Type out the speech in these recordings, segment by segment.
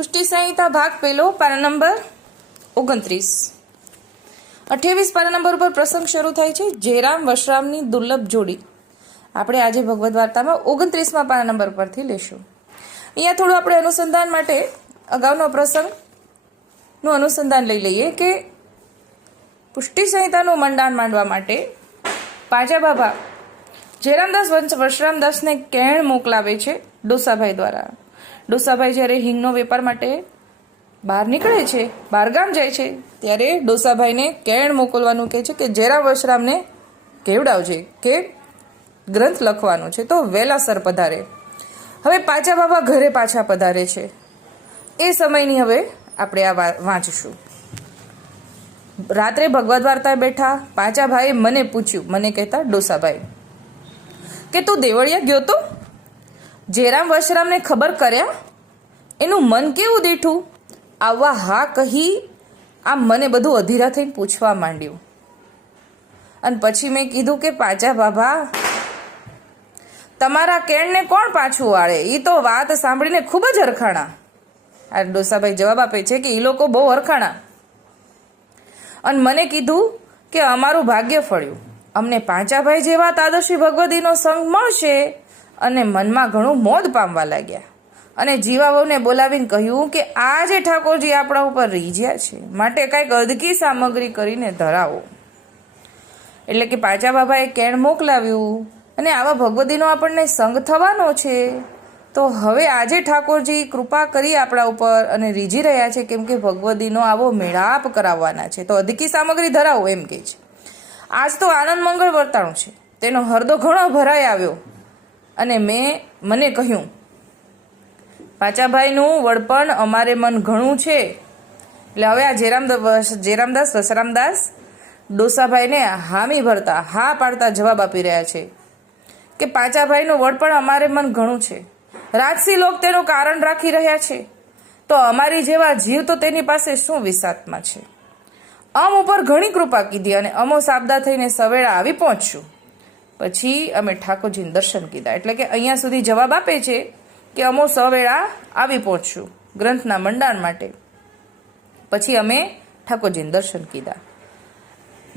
પુષ્ટિ સંહિતા ભાગ પહેલો પાના નંબર ઓગણત્રીસ. અઠ્યાવીસ પાના નંબર ઉપર પ્રસંગ શરૂ થાય છે, જયરામ વશરામની દુર્લભ જોડી. આપણે આજે ભગવદ્ વાર્તામાં ઓગણત્રીસમાં પાના નંબર પરથી લેશું. અહીંયા થોડું આપણે અનુસંધાન માટે અગાઉનો પ્રસંગનું અનુસંધાન લઈ લઈએ કે પુષ્ટિ સંહિતાનું મંડાણ માંડવા માટે પાજા બાબા જયરામદાસ વંશ વશરામદાસને કેણ મોકલાવે છે ડોસાભાઈ દ્વારા. ડોસાભાઈ જ્યારે હિંગનો વેપાર માટે બહાર નીકળે છે બહારગામ જાય છે, ત્યારે ડોસાભાઈને કેણ મોકલવાનું કહે છે કે, જેરા વશરામને કેવડાવજે, કે ગ્રંથ લખવાનો છે. તો વેલાસર પધારે. હવે પાછા બાબા ઘરે પાછા પધારે છે. એ સમયની હવે આપણે આ વાંચીશું. રાત્રે ભગવદ વાર્તા બેઠા, પાછા ભાઈએ મને પૂછ્યું, મને કહેતા, ડોસાભાઈ, કે તું દેવળિયા ગયો તો? જયરામ વશરામને ખબર કર્યા એનું મન કેવું દીઠું? આવવા હા કહી આમ મને બધું અધીરા થઈને પૂછવા માંડ્યું. અને પછી મેં કીધું કે પાચા બાબા તમારા કેણને કોણ પાછું વાળે? એ તો વાત સાંભળીને ખૂબ જ હરખાણા. આ ડોસાભાઈ જવાબ આપે છે કે એ લોકો બહુ હરખાણા. અને મને કીધું કે, અમારું ભાગ્ય ફળ્યું. અમને પાંચાભાઈ જેવા તાદશી ભગવતીનો સંગ મળશે. અને મનમાં ઘણું મોદ પામવા લાગ્યા. અને જીવાવોને બોલાવીને કહ્યું કે આ જે ઠાકોરજી આપણા ઉપર રીઝ્યા છે, માટે કાંઈક અદકી સામગ્રી કરીને ધરાવો. એટલે કે પાચા બાબાએ કેણ મોકલાવ્યું. અને આવા ભગવતીનો આપણને સંગ થવાનો છે. તો હવે આજે ઠાકોરજી કૃપા કરી આપણા ઉપર અને રીઝી રહ્યા છે કેમ કે ભગવતીનો આવો મેળાપ કરાવવાના છે. તો અધિકી સામગ્રી ધરાવો એમ કહે છે. આજ તો આનંદ મંગળ વર્તાણું છે. તેનો હરદો ઘણો ભરાઈ આવ્યો. અને મેં, મને કહ્યું, પાચાભાઈનું વડપણ અમારે મન ઘણું છે. એટલે હવે આ જેરામ જેરામદાસ વસરામદાસ ડોસાભાઈને હામી ભરતા, હા પાડતા જવાબ આપી રહ્યા છે કે પાંચાભાઈનું વડપણ અમારે મન ઘણું છે. રાજસી લોક તેનું કારણ રાખી રહ્યા છે. તો અમારી જેવા જીવ તો તેની પાસે શું વિસાતમાં છે? અમ ઉપર ઘણી કૃપા કીધી અને અમો સાબદા થઈને સવેળા આવી પહોંચશું પછી અમે ઠાકોરજીને દર્શન કીધા. એટલે કે અહીંયા સુધી જવાબ આપે છે કે અમો સવેળા આવી પહોંચશું ગ્રંથના મંડાણ માટે. પછી અમે ઠાકોરજીને દર્શન કીધા.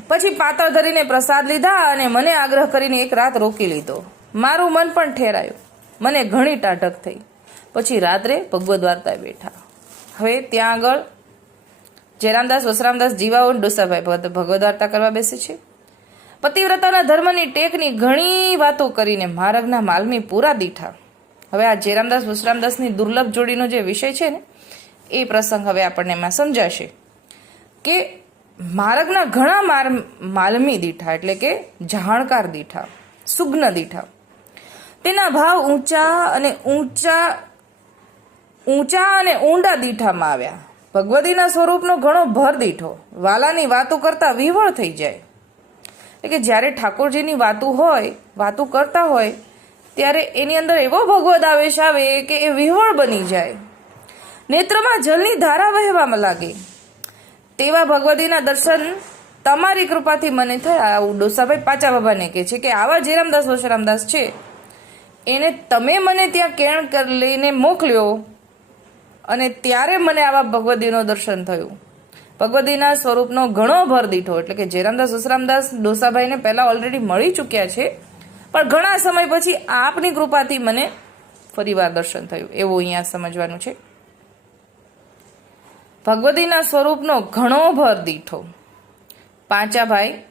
પછી પાતળ ધરીને પ્રસાદ લીધા અને મને આગ્રહ કરીને એક રાત રોકી લીધો. મારું મન પણ ઠેરાયું. મને ઘણી ટાઢક થઈ. પછી રાત્રે ભગવદ વાર્તા બેઠા. હવે ત્યાં આગળ જયરામદાસ, વસરામદાસ, જીવાઓ ડોસાભાઈ ભગવદ વાર્તા કરવા બેસે છે. પતિવ્રતાના ધર્મની ટેકની ઘણી વાતો કરીને માર્ગના માલમી પૂરા દીઠા. હવે આ જયરામદાસ વસરામદાસની દુર્લભ જોડીનો જે વિષય છે ને, એ પ્રસંગ હવે આપણને એમાં સમજાશે કે માર્ગના ઘણા માર, માલમી દીઠા, એટલે કે જાણકાર દીઠા, સુગ્ન દીઠા. તેના ભાવ ઊંચા અને ઊંચા ઊંચા અને ઊંડા દીઠામાં આવ્યા. ભગવતીના સ્વરૂપનો ઘણો ભર દીઠો. વાલાની વાતો કરતા વિવળ થઈ જાય. કે જ્યારે ઠાકોરજીની વાતું હોય, વાતું કરતા હોય, ત્યારે એની અંદર એવો ભગવદ આવેશ આવે કે એ વિહવળ બની જાય. નેત્રમાં જલની ધારા વહેવામાં લાગે. તેવા ભગવતીના દર્શન તમારી કૃપાથી મને થયા. આવું ડોસાભાઈ પાચા બાબાને કહે છે કે આવા જયરામદાસ, વશરામદાસ છે. એને તમે મને ત્યાં કેણ કર લઈને મોકલ્યો અને ત્યારે મને આવા ભગવતીનો દર્શન થયું. ભગવતીના સ્વરૂપનો ઘણો ભર દીઠો, એટલે કે જયરામદાસ સુસરામદાસ ડોસાભાઈને પહેલાં ઓલરેડી મળી ચૂક્યા છે. પણ ઘણા સમય પછી આપની કૃપાથી મને ફરીવાર દર્શન થયું. એવું અહીંયા સમજવાનું છે. ભગવતીના સ્વરૂપનો ઘણો ભર દીઠો. પાંચા ભાઈ,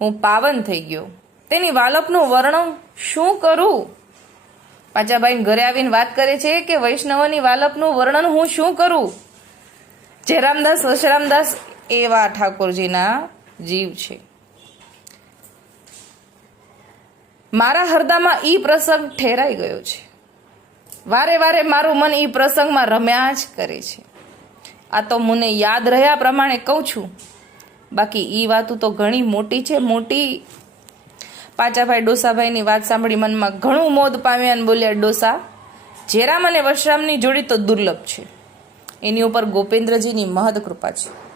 હું પાવન થઈ ગયો. તેની વાલપનું વર્ણન શું કરું? પાંચાભાઈ ઘરે આવીને વાત કરે છે કે વૈષ્ણવની વાલપનું વર્ણન હું શું કરું? જયરામદાસ વશરામદાસ એવા ઠાકોરજીના જીવ છે. મારા હરદામાં ઈ પ્રસંગ ઠેરાઈ ગયો છે. વારે વારે મારું મન ઈ પ્રસંગમાં રમ્યા જ કરે છે. આ તો મને યાદ રહ્યા પ્રમાણે કહું છું. બાકી ઈ વાતું તો ઘણી મોટી છે. મોટી પાચાભાઈ ડોસાભાઈની વાત સાંભળી મનમાં ઘણું મોદ પામ્યા અને બોલ્યા, ડોસા જેરામ અને વશરામની જોડી તો દુર્લભ છે. એની ઉપર ગોપેન્દ્રજીની મહદ કૃપા છે.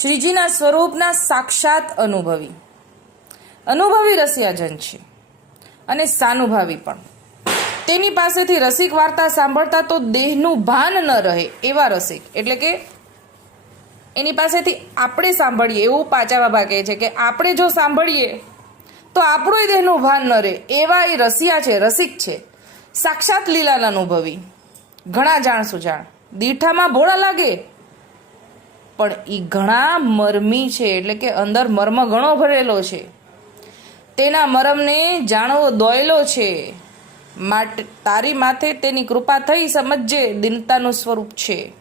શ્રીજીના સ્વરૂપના સાક્ષાત અનુભવી. અનુભવી રસિયાજન છે. અને સાનુભાવી પણ. તેની પાસેથી રસિક વાર્તા સાંભળતા તો દેહનું ભાન ન રહે એવા રસિક. એટલે કે એની પાસેથી આપણે સાંભળીએ, એવું પાચા બાબા કહે છે કે આપણે જો સાંભળીએ, તો આપણું દેહનું ભાન ન રહે એવા એ રસિયા છે, રસિક છે. સાક્ષાત લીલાના અનુભવી. ઘણા જાણ સુજાણ. દીઠામાં ભોળા લાગે. પણ એ ઘણા મરમી છે, એટલે કે અંદર મર્મ ઘણો ભરેલો છે. તેના મરમને જાણવો દોયલો છે. માટે, તારી માથે તેની કૃપા થઈ સમજે દિનતાનું સ્વરૂપ છે.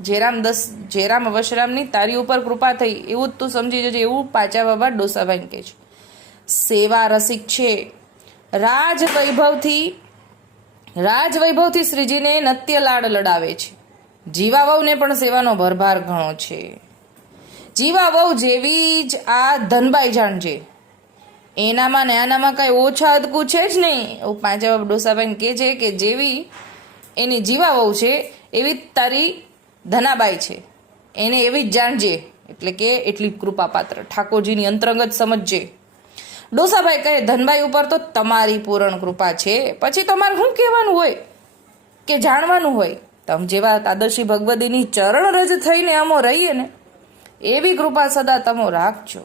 જેરામ દસ જેરામ વશરામની તારી ઉપર કૃપા થઈ, એવું જ તું સમજી જજે, એવું પાચા બાબા ડોસાભાઈ કહે છે. સેવા રસિક છે. રાજ વૈભવથી રાજ વૈભવથી શ્રીજીને નત્ય લાડ લડાવે છે. જીવા વહુને પણ સેવાનો ભરભાર ઘણો છે. જીવા વહુ જેવી જ આ ધનબાઈ જાણજે એનામાં ને આનામાં કાંઈ ઓછા અદકું છે જ નહીં. એવું પાંચા ડોસાભાઈ કહે છે કે જેવી એની જીવા વહુ છે, એવી તારી ધનાબાઈ છે. એને એવી જ જાણજે એટલે કે એટલી કૃપાપાત્ર. ઠાકોરજીની અંતરંગત સમજજે ડોસાભાઈ કહે, ધનભાઈ ઉપર તો તમારી પૂરણ કૃપા છે. પછી તમારે શું કહેવાનું હોય? કે જાણવાનું હોય? તમ જેવા તાદર્શી ભગવદીની ચરણ રજ થઈને અમો રહીએ ને, એવી કૃપા સદા તમો રાખજો.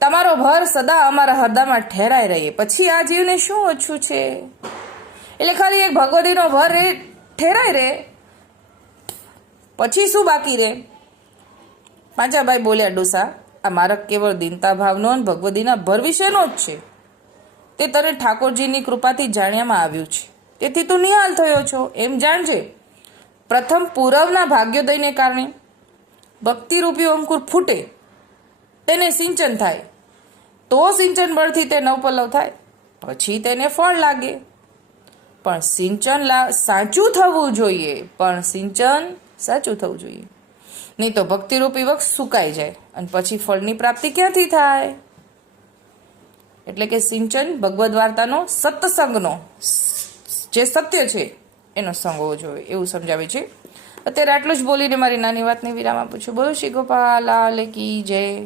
તમારો ભર સદા અમારા હૃદયમાં ઠેરાઈ રહીએ પછી આ જીવને શું ઓછું છે? એટલે ખાલી એક ભગવદીનો ભર એ ઠેરાઈ રહે. પછી શું બાકી રહે? પાંચાભાઈ બોલ્યા, ડોસા, આ મારક કેવળ દિનતા ભાવનો અને ભગવદીના ભર વિશેનો જ છે. તે તને ઠાકોરજીની કૃપાથી જાણ્યામાં આવ્યું છે. તેથી તું નિહાલ થયો છો, એમ જાણજે. પ્રથમ પૂરવના ભાગ્યોદયને કારણે ભક્તિરૂપી અંકુર ફૂટે, તેને સિંચન થાય. તો સિંચન બળથી તે નવપલ્લવ થાય, પછી તેને ફળ લાગે. પણ સિંચન લા, સાચું થવું જોઈએ, પણ સિંચન સાચું થવું જોઈએ. નહીં તો ભક્તિરૂપી વખત સુકાઈ જાય, અને પછી ફળની પ્રાપ્તિ ક્યાંથી થાય? એટલે કે સિંચન ભગવદ્ વાર્તાનો સત્સંગનો જે સત્ય છે, એનો સંગ હોવો જોઈએ, એવું સમજાવે છે. અત્યારે આટલું જ બોલીને મારી નાની વાતને વિરામ આપું છું. બોલો શ્રી ગોપાલ કી જય.